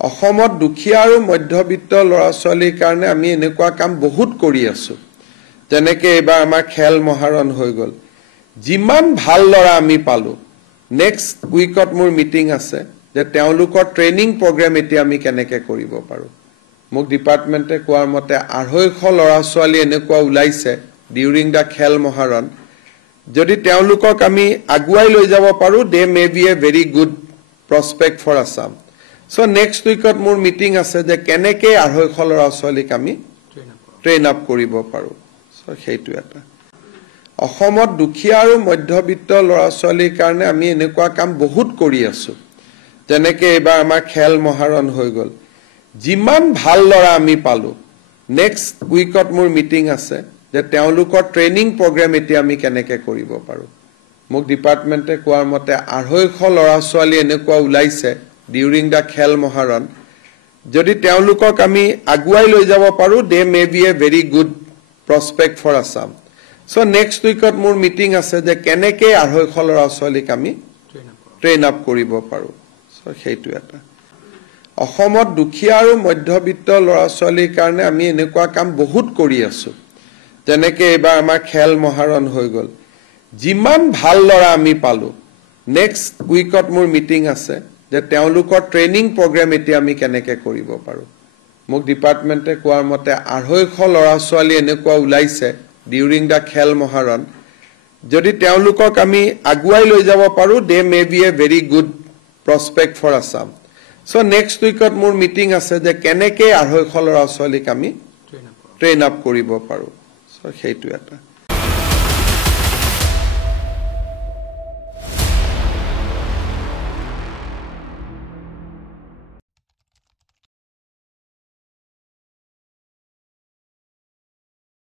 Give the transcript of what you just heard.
অসমত দুখীয়া আৰু মধ্যবিত্ত ল'ৰা ছোৱালীৰ কাৰণে আমি এনেকুৱা কাম বহুত কৰি আছো যেনেকে এবাৰ আমাৰ খেল মহাৰণ হৈ গল যিমান ভাল ল'ৰা আমি পালো নেক্সট উইকত মোৰ মিটিং আছে যে তেওঁলোকৰ ট্ৰেইনিং প্ৰগ্ৰাম এতিয়া আমি কেনেকে কৰিব পাৰো মোক ডিপাৰ্টমেণ্টে কোৱাৰ মতে 250 ল'ৰা ছোৱালী এনেকুৱা ওলাইছে ডিউৰিং দা খেল মহাৰণ যদি তেওঁলোকক আমি আগুৱাই লৈ যাব পাৰো they may be a very good prospect for Assam So next week at more meeting আছে যে কেনেকে 250 ল'ৰা ছোৱালীক আমি ট্ৰেইন আপ কৰিব পাৰো সো সেইটো এটা অসমত দুখীয়া আৰু মধ্যবিত্ত ল'ৰা ছোৱালীৰ কাৰণে আমি এনেকুৱা কাম বহুত কৰি আছো যেনেকে এবাৰ আমাৰ খেল মহাৰণ হৈ গল যিমান ভাল ল'ৰা আমি পালো নেক্সট উইকত মোৰ মিটিং আছে যে তেওঁলোকৰ ট্ৰেইনিং প্ৰগ্ৰাম এতিয়া আমি কেনেকে কৰিব পাৰো মোক ডিপাৰ্টমেণ্টে কোৱাৰ মতে 250 ল'ৰা ছোৱালী এনেকুৱা ওলাইছে during the খেল মহাৰণ যদি তেওঁলোকক আমি আগুৱাই লৈ যাব পাৰো they may be a very good prospect for Assam so next উইকত মোৰ মিটিং আছে যে কেনেকে 250 ল'ৰা ছোৱালীক আমি ট্ৰেইন আপ কৰিব পাৰো সো সেইটো এটা অসমত দুখীয়া আৰু মধ্যবিত্ত ল'ৰা ছোৱালীৰ কাৰণে আমি এনেকুৱা কাম বহুত কৰি আছো যেনেকে এবাৰ আমাৰ খেল মহাৰণ হৈ গল যিমান ভাল ল'ৰা আমি পালো নেক্সট উইকত মোৰ মিটিং আছে যে তেওঁলোকৰ ট্ৰেইনিং প্ৰগ্ৰাম এতিয়া আমি কেনেকে কৰিব পাৰো মোক ডিপাৰ্টমেণ্টে কোৱাৰ মতে 250 ল'ৰা ছোৱালী এনেকুৱা ওলাইছে ডিউৰিং দা খেল মহাৰণ যদি তেওঁলোকক আমি আগুৱাই লৈ যাব পাৰো they may be a very good prospect for Assam so next উইকত মোৰ মিটিং আছে যে কেনেকে 250 ল'ৰা ছোৱালীক আমি ট্ৰেইন আপ কৰিব পাৰো সো সেইটো এটা